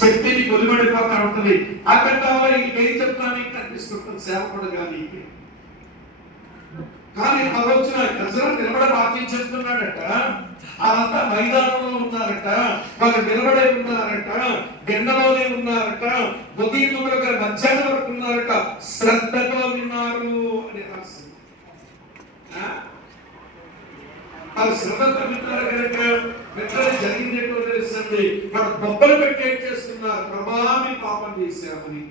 చెప్తే గొలిపడిపోతా ఉంటుంది. అక్కడ ఏం చెప్తాను కనిపిస్తుంటుంది సేవకుడు కానీ. కానీ ఆ రోజున ప్రజలు నిలబడే వాక్యం చెప్తున్నాడట. అదంతా మైదానంలో ఉన్నారట, వాళ్ళు నిలబడే ఉన్నారట, ఎండలోనే ఉన్నారట, ఉదయం మొదలుగా మధ్యాహ్నం వరకు ఉన్నారట, శ్రద్ధతో విన్నారు అని రాసింది. వాళ్ళు శ్రద్ధతో విన్నారు కనుక వెంటనే జరిగిందేటో తెలుస్తుంది. వాళ్ళు బొబ్బలు పెట్టి ఏం చేస్తున్నారు, ప్రభావి పాపం చేశామని.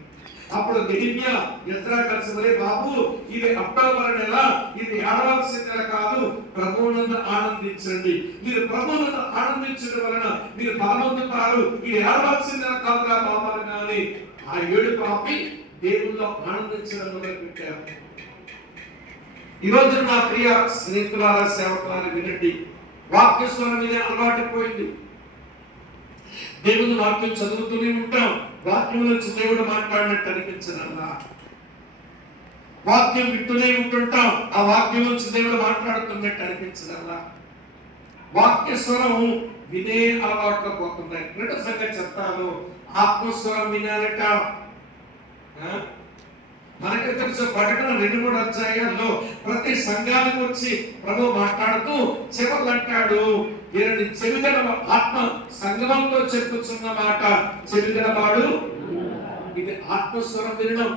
అప్పుడు నెహెమ్యా ఎజ్రా కలిసి, ఒరే బాబు, ఇది అక్టోబర్ నెల, ఇది ఏడవలసిన నెల కాదు, ప్రభువునందు ఆనందించండి. మీరు ప్రభువునందు ఆనందించడం వలన మీరు బలవంతుతారు. ఇది ఏడవలసిన నెల కాదురా బాబు అని ఆ ఏడుపు ఆపి దేవుల్లో ఆనందించడం మొదలు పెట్టారు. ఈరోజు నా ప్రియ స్నేహితులారా, సేవకులారా వినండి. వాక్య స్వరం మీద అలవాటు పోయింది. దేవుని వాక్యం చదువుతూనే ఉంటాం, వాక్యం నుంచి దేవుడు మాట్లాడినట్టు అనిపించదల్లా. వాక్యం వింటూనే ఉంటుంటాం, ఆ వాక్యం నుంచి దేవుడు మాట్లాడుతున్నట్టు అనిపించదల్లా. వాక్య స్వరం వినే అలవాట్లో పోతున్నాయి. రెండో సంగతి చెప్తాను, ఆత్మస్వరం వినాలట. మనకి తెలుసు, ప్రకటన 2-3 అధ్యాయాల్లో ప్రతి సంఘానికి వచ్చి ప్రభు మాట్లాడుతూ చివరి అంటాడు, చెవిగల ఆత్మ సంగమంతో చెప్పుచున్న మాట చెవిగల వాడు. ఇది ఆత్మస్వరం వినడం.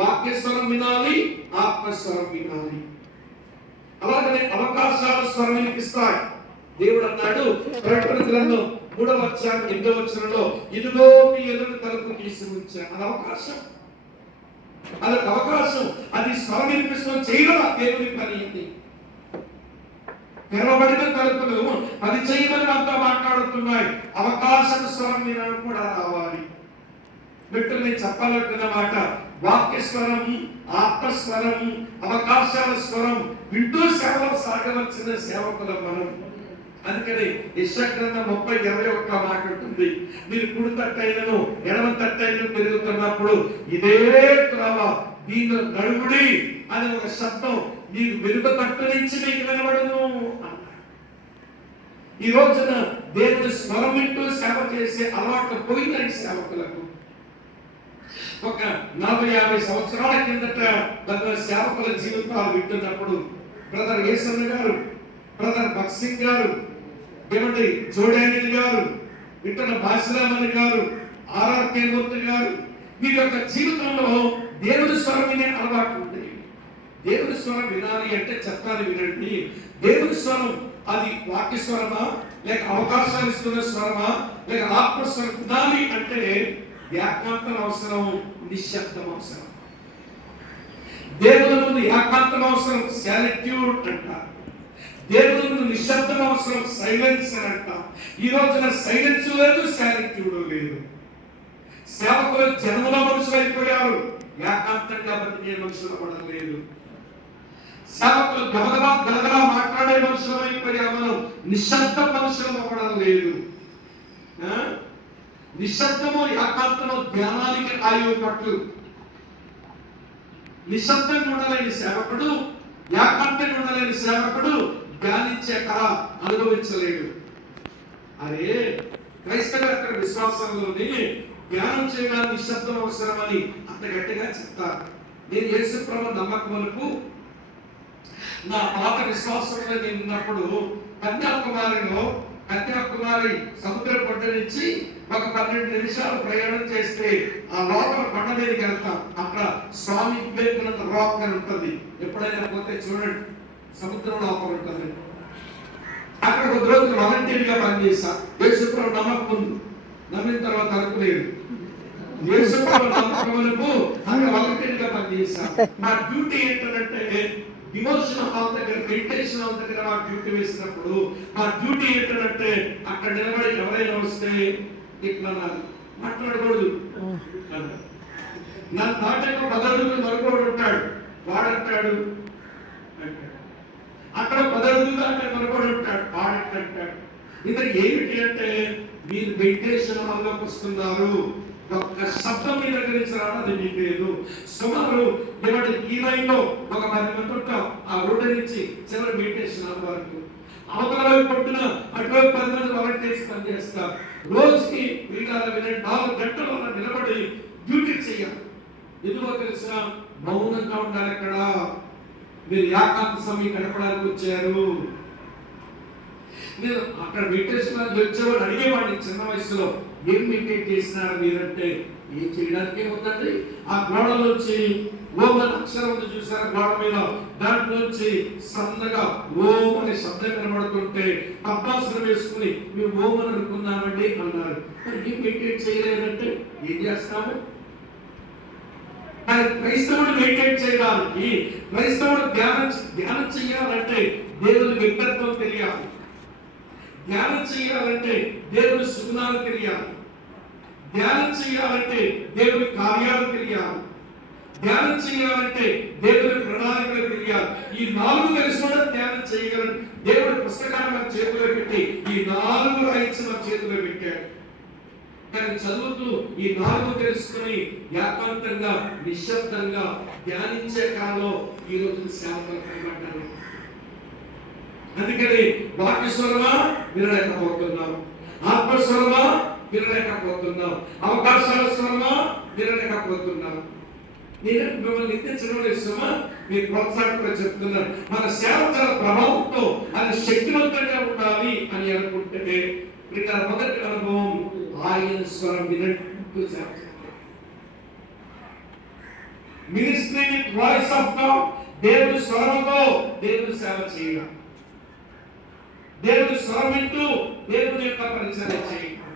వాక్యస్వరం వినాలి, ఆత్మస్వరం వినాలి. అలాగనే అవకాశాల స్వరం వినిపిస్తాయి. దేవుడు అన్నాడు ప్రకటన గ్రంథం 3వ అధ్యాయం 8వ వచనంలో, ఇదిగో మీ ఎదురు తలుపు తీసి ఉంచాను. అది అవకాశం, అదొక అవకాశం. అది స్వరం వినిపిస్తూ చేయడం దేవుని పని. ఇది తెరవబడిన తలుపులు అది చేయమని మనతో మాట్లాడుతున్నాయి. అవకాశం స్వరం వినడం కూడా రావాలి. బిడ్డలు నేను చెప్పాలనుకున్న మాట, వాక్య స్వరం, ఆత్మస్వరం, అవకాశాల స్వరం వింటూ సేవలో సాగవలసిన సేవకులం మనం. అందుకని యెషయా గ్రంథం 30:21 మాట ఉంటుంది, మీరు కుడి తట్టైనను ఎడమ తట్టైనను పెరుగుతున్నప్పుడు ఇదే త్రోవ దీని నడుముడి అనే ఒక శబ్దం నీకు వెనుక తట్టు నుంచి నీకు వినబడును. ఈ రోజున దేవుని స్వరం వింటూ సేవ చేసే అలవాట్లు పోయినాయి సేవకులకు. ఒక 40-50 సంవత్సరాల కిందట సేవకుల జీవితాలు వింటున్నప్పుడు బ్రదర్ యేసన్న గారు, బ్రదర్ భక్సింగ్ గారు, ఏమంటే జోడానిల్ గారు, వింటున్న బాసిరామణి గారు, ఆర్ఆర్కే మూర్తి గారు, వీరి యొక్క జీవితంలో దేవుని స్వరం వినే అలవాటు ఉంది. దేవుని స్వరం వినాలి అంటే చెప్తాను వినండి. దేవుని స్వరం అది వాక్య స్వరమా, లేక అవకాశాలు ఇస్తున్న స్వరమా, లేక ఆత్మస్వరం వినాలి అంటే ఏకాంతం అవసరం, నిశ్శబ్దం అవసరం. దేవుని ముందు ఏకాంతం అవసరం, సాలిట్యూడ్ అంటారు. దేవుని ముందు నిశ్శబ్దం అవసరం, సైలెన్స్ అని అంటాం. ఈ రోజున సైలెన్స్ లేదు, సాలిట్యూడ్ లేదు. సేవకులు జన్మలో మనుషులు అయిపోయారు, ఏకాంతంగా బతికే మనుషులు కూడా లేదు. సేవకులు గలగలా మాట్లాడే మనుషులు అయిపోయారు, మనం నిశ్శబ్ద మనుషులు అవ్వడం లేదు. నిశ్శబ్దము ఏకాంతము ధ్యానానికి ఆయువు పట్టు. నిశ్శబ్దంగా ఉండలేని సేవకుడు, ఏకాంతంగా ఉండలేని సేవకుడు ధ్యానించే కళ అనుభవించలేడు. అరే క్రైస్తవ విశ్వాసంలోని ధ్యానం చేయడానికి నిశ్శబ్దం అవసరమని అంత గట్టిగా చెప్తారు. నేను యేసు ప్రభువు నమ్మకం వరకు నా పాత విశ్వాసంలో నేను ఉన్నప్పుడు కన్యాకుమారి సముద్ర పొడ్డ నుంచి ఒక 12 నిమిషాలు ప్రయాణం చేస్తే ఆ లోపల కొండ మీదకి వెళ్తాం. అక్కడ స్వామి వివేకానంద రాక్ అని ఉంటుంది. ఎప్పుడైనా పోతే చూడండి, సముద్రం లోపల ఉంటుంది. అక్కడ ఒక రోజు వాలంటీర్గా పనిచేసా. యేసు ప్రభు నమ్మకం ఉంది, నమ్మిన తర్వాత అనుకోలేదు. యేసు ప్రభు నమ్మకం వరకు అక్కడ వాలంటీర్గా పనిచేసా. నా డ్యూటీ ఏంటంటే డివోషన్ హాల్ దగ్గర, మెడిటేషన్ హాల్ దగ్గర మా డ్యూటీ వేసినప్పుడు మా డ్యూటీ ఏంటంటే అక్కడ నిలబడి ఎవరైనా వస్తే ఇట్లా మాట్లాడకూడదు. నా దాటకు 10 అడుగులు మరొకడు ఉంటాడు, వాడంటాడు అక్కడ 10 అడుగులు దాటే మరొకడు ఉంటాడు, వాడంటాడు. ఇది ఏమిటి అంటే మీరు మెడిటేషన్ హాల్లోకి వస్తున్నారు, ఒక్క శబ్దం మీ దగ్గర నుంచి రావడం మీకు లేదు. సుమారు ఈ లైన్లో ఒక 10 మంది ఉంటాం. ఆ రోడ్డు నుంచి చివరి మెడిటేషన్ హాల్ వరకు అవతల వైపు కొట్టిన అటువైపు 10 మంది వాలంటీర్స్ పనిచేస్తారు. రోజుకి వీడాల వినండి 4 గంటలు నిలబడి డ్యూటీ చేయాలి. ఎందుకో తెలుసా? మౌనంగా ఉండాలి. అక్కడ మీరు ఏకాంత సమయం గడపడానికి వచ్చారు. నేను అక్కడ మెడిటేషన్ వచ్చేవాడు అడిగేవాడిని చిన్న వయసులో, ఏం మెడిటేట్ చేసినారు మీరంటే, ఏం చేయడానికే ఉందండి, ఆ గోడలోంచి ఓం అనే అక్షరం ఉంది చూసారా గోడ మీద, దాంట్లోంచి సన్నగా ఓం అనే శబ్దం కనబడుతుంటే అబ్బాసులు వేసుకుని మేము ఓం అని అనుకున్నామండి అన్నారు. ఏం మెడిటేట్ చేయలేదంటే ఏం చేస్తాము? కానీ క్రైస్తవుడు మెడిటేట్ చేయడానికి, క్రైస్తవుడు ధ్యానం చేయాలంటే దేవుని వ్యక్తిత్వం తెలియాలి. ధ్యానం చేయాలంటే దేవుని సుగుణాలు తెలియాలి. ధ్యానం చేయాలంటే దేవుని కార్యాలు తెలియాలి. ధ్యానం చేయాలంటే దేవుని ప్రణాళికలు తెలియాలి. ఈ 4 కలిసి కూడా ధ్యానం చేయగలరు. దేవుడి పుస్తకాన్ని మన చేతిలో పెట్టి ఈ 4 రాయించి మన చేతిలో పెట్టాడు. కానీ చదువుతూ ఈ 4 తెలుసుకుని ఏకాంతంగా నిశ్శబ్దంగా ధ్యానించే కాలంలో ఈ రోజు సేవకులు కనబడ్డారు. అందుకని వాక్యస్వరమా వినలేకపోతున్నాం, ఆత్మస్వరమా వినలేకపోతున్నాం, అవకాశాల స్వరమా వినలేకపోతున్నాం. నేను మిమ్మల్ని నిత్య చిన్నమా మీరు ప్రోత్సాహం కూడా చెప్తున్నాను. మన సేవ చాలా ప్రభావంతో అది శక్తివంతంగా ఉండాలి అని అనుకుంటే మొదటి అనుభవం ఆయన స్వరం వినట్టు సేవ. Ministry with voice of God, దేవుని స్వరంతో దేవుని సేవ చేయడం, దేవుని స్వరం వింటూ దేవుని యొక్క పరిచయం చేయడం.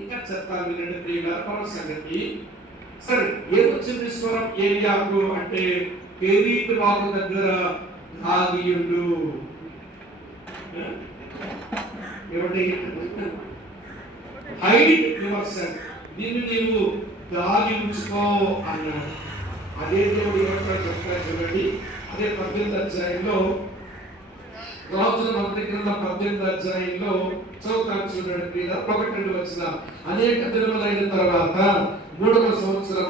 ఇంకా చెప్తాను వినండి ప్రియులారా, మరో సంగతి. సరే, ఏమొచ్చింది స్వరం ఏలియాకు అంటే కేరీతు వాగు దగ్గర దాగియుండు. ఏమంటే హైడ్ యువర్ సెల్ఫ్, నిన్ను నీవు దాగి ఉంచుకో అన్నాడు. అదే దేవుడు ఎవరితో చెప్తారు చూడండి. అదే 18వ అధ్యాయంలో, రాజుల మంత్రి గ్రంథం 18వ అధ్యాయంలో చదువుతాను చూడండి. 1-2 వచనం. అనేక దినములైన తర్వాత 3వ సంవత్సరం